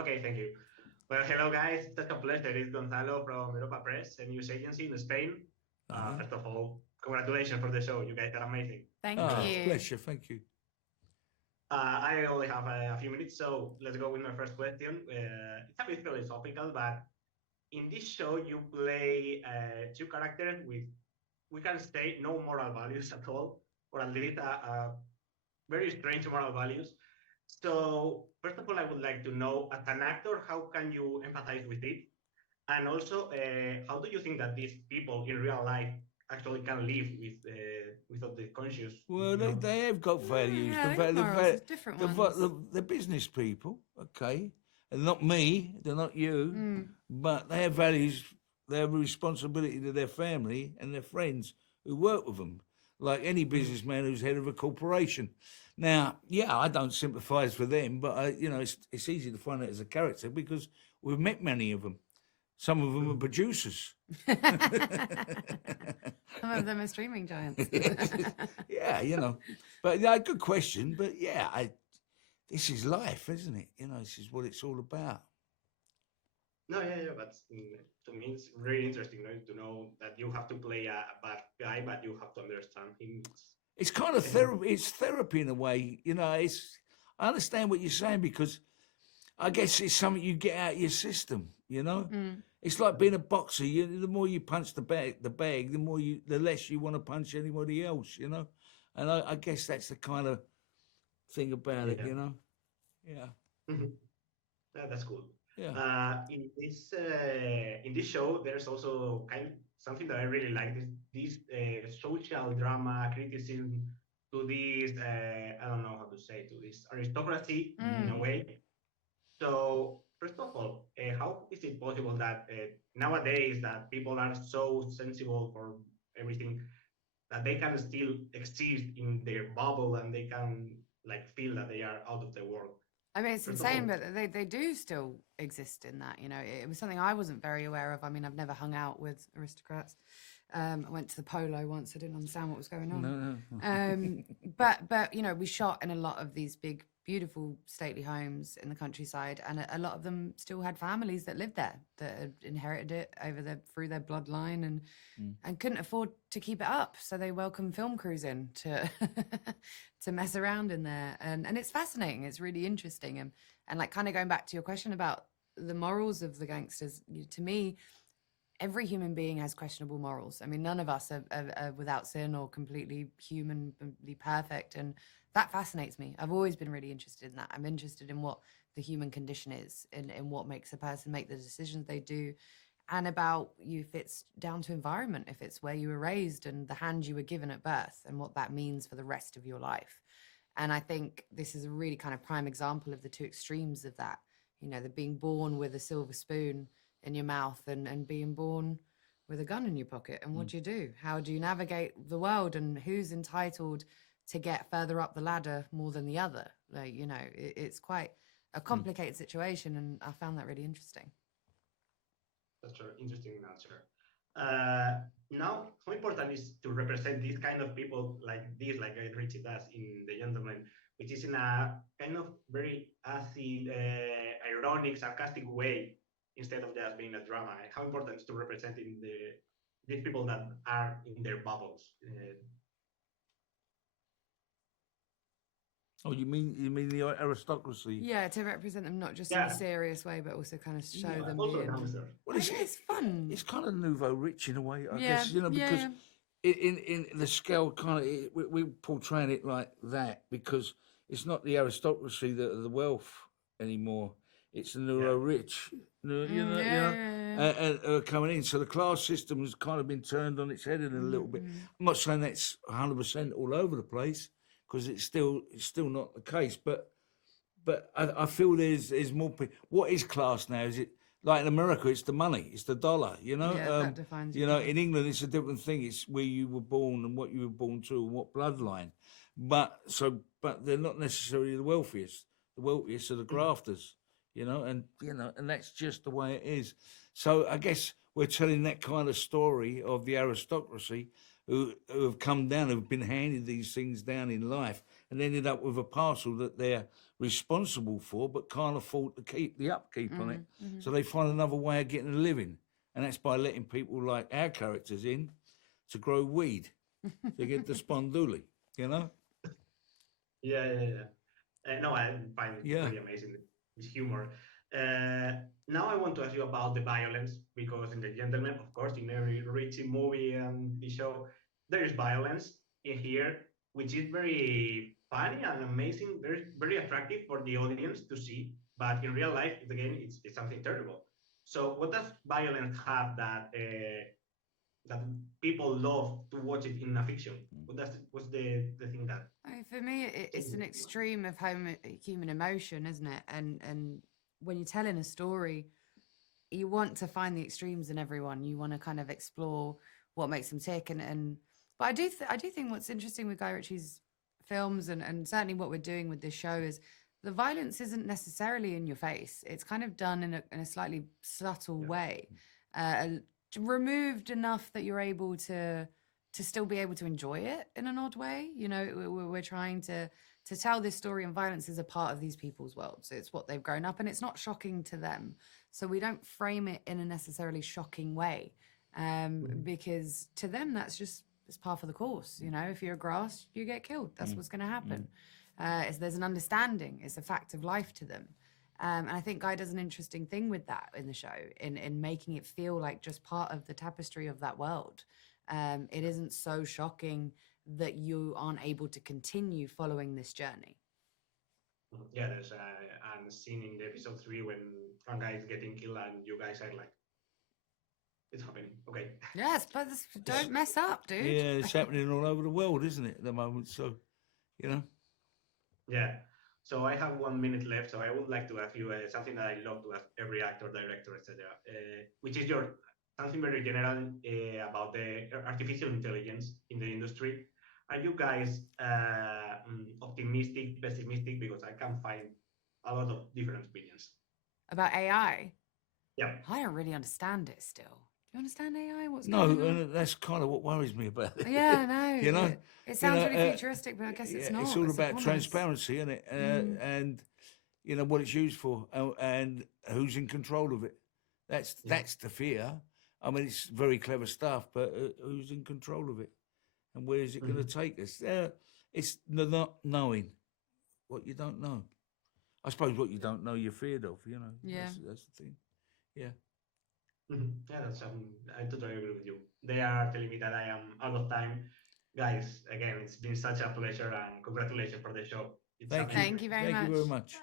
Okay, thank you. Well, hello guys. It's a pleasure. It's Gonzalo from Europa Press, a news agency in Spain. First of all, congratulations for the show. You guys are amazing. Thank you. Pleasure. Thank you. I only have a few minutes, so let's go with my first question. It's a bit philosophical, but in this show, you play two characters with, we can say, no moral values at all, or at least a very strange moral values. So, first of all, I would like to know, as an actor, how can you empathize with it? And also, how do you think that these people in real life actually can live without the conscious? Well, they have got values. Yeah, different ones. The business people, okay, and not me. They're not you, but they have values. They have a responsibility to their family and their friends who work with them, like any businessman who's head of a corporation. Now, yeah, I don't sympathise with them, but it's easy to find out as a character because we've met many of them. Some of them are producers. Some of them are streaming giants. Yeah, But yeah, good question. But yeah, this is life, isn't it? This is what it's all about. No, yeah, but to me it's really interesting, to know that you have to play a bad guy, but you have to understand him. It's kind of therapy. It's therapy in a way. I understand what you're saying because I guess it's something you get out of your system. It's like being a boxer. The more you punch the bag, the less you want to punch anybody else. And I guess that's the kind of thing about it. Yeah. That's cool. Yeah. In this show, there's also something that I really like. This social drama criticism to this. I don't know how to say, to this aristocracy in a way. So first of all, how is it possible that nowadays that people are so sensible for everything that they can still exist in their bubble and they can feel that they are out of the world? I mean, it's insane, but they do still exist in that. It was something I wasn't very aware of. I mean, I've never hung out with aristocrats. I went to the polo once. I didn't understand what was going on. No. But we shot in a lot of these big, beautiful, stately homes in the countryside, and a lot of them still had families that lived there that had inherited it through their bloodline and couldn't afford to keep it up. So they welcomed film crews in to to mess around in there, and it's fascinating. It's really interesting, and like kind of going back to your question about the morals of the gangsters. To me, every human being has questionable morals. I mean, none of us are without sin or completely humanly perfect. And that fascinates me. I've always been really interested in that. I'm interested in what the human condition is, in what makes a person make the decisions they do, and about if it's down to environment, if it's where you were raised and the hand you were given at birth and what that means for the rest of your life. And I think this is a really kind of prime example of the two extremes of that. The being born with a silver spoon in your mouth and being born with a gun in your pocket. And what do you do? How do you navigate the world, and who's entitled to get further up the ladder more than the other? It's quite a complicated situation, and I found that really interesting. That's an interesting answer. Now, how important is to represent these kind of people like Guy Ritchie does in The Gentlemen, which is in a kind of very acid, ironic, sarcastic way, instead of just being a drama? How important is to represent these people that are in their bubbles? Oh, you mean the aristocracy? Yeah, to represent them not just in a serious way, but also kind of show them also Well, it's fun. It's kind of nouveau rich in a way, I guess, because in the scale we're portraying it like that because it's not the aristocracy that are the wealth anymore. It's the nouveau rich, and coming in. So the class system has kind of been turned on its head in a little bit. I'm not saying that's 100% all over the place, because it's still not the case. But I feel there's more people. What is class now? Is it like in America? It's the money, it's the dollar. That defines. In England, it's a different thing. It's where you were born and what you were born to and what bloodline. But they're not necessarily the wealthiest. The wealthiest are the grafters. And that's just the way it is. So I guess we're telling that kind of story of the aristocracy who have come down, who've been handed these things down in life and ended up with a parcel that they're responsible for, but can't afford to keep the upkeep on it. Mm-hmm. So they find another way of getting a living, and that's by letting people like our characters in to grow weed to get the sponduli, you know? Yeah. No, I find it Yeah. pretty amazing, this humor. Now I want to ask you about the violence, because in The Gentleman, of course, in every Ritchie movie and the show, there is violence in here, which is very funny and amazing, very attractive for the audience to see. But in real life, again, it's something terrible. So, what does violence have that people love to watch it in a fiction? What's the thing that? I mean, for me, it's an extreme of human emotion, isn't it? And when you're telling a story, you want to find the extremes in everyone. You want to kind of explore what makes them tick. But I do think what's interesting with Guy Ritchie's films and certainly what we're doing with this show is the violence isn't necessarily in your face. It's kind of done in a slightly subtle way, removed enough that you're able to still be able to enjoy it in an odd way. You know, we're trying to tell this story, and violence is a part of these people's worlds. It's what they've grown up, and it's not shocking to them. So we don't frame it in a necessarily shocking way, because to them that's just it's part of the course. You know, if you're a grass, you get killed. That's what's going to happen. There's an understanding. It's a fact of life to them. And I think Guy does an interesting thing with that in the show, in making it feel like just part of the tapestry of that world. It isn't so shocking that you aren't able to continue following this journey. Yeah, there's a scene in the episode 3 when one guy is getting killed and you guys are like, it's happening. Okay. Yes, but don't mess up, dude. Yeah, it's happening all over the world, isn't it, at the moment? So, you know. Yeah. So I have 1 minute left. So I would like to ask you something that I love to ask every actor, director, etc., which is something very general about the artificial intelligence in the industry. Are you guys optimistic, pessimistic? Because I can find a lot of different opinions. About AI? Yeah. I don't really understand it still. Do you understand AI? What's No, going on? and that's kind of what worries me about it. Yeah, no. You know, it sounds really futuristic, but I guess it's not. It's all It's about upon us. transparency, isn't it? And you know what it's used for, and who's in control of it. That's the fear. I mean, it's very clever stuff, but who's in control of it, and where is it going to take us? It's the not knowing what you don't know. I suppose what you don't know, you're feared of. You know, that's the thing. Yeah. Yeah, I totally agree with you. They are telling me that I am out of time. Guys, again, it's been such a pleasure, and congratulations for the show. Thank you. Thank you very much. Thank you very much.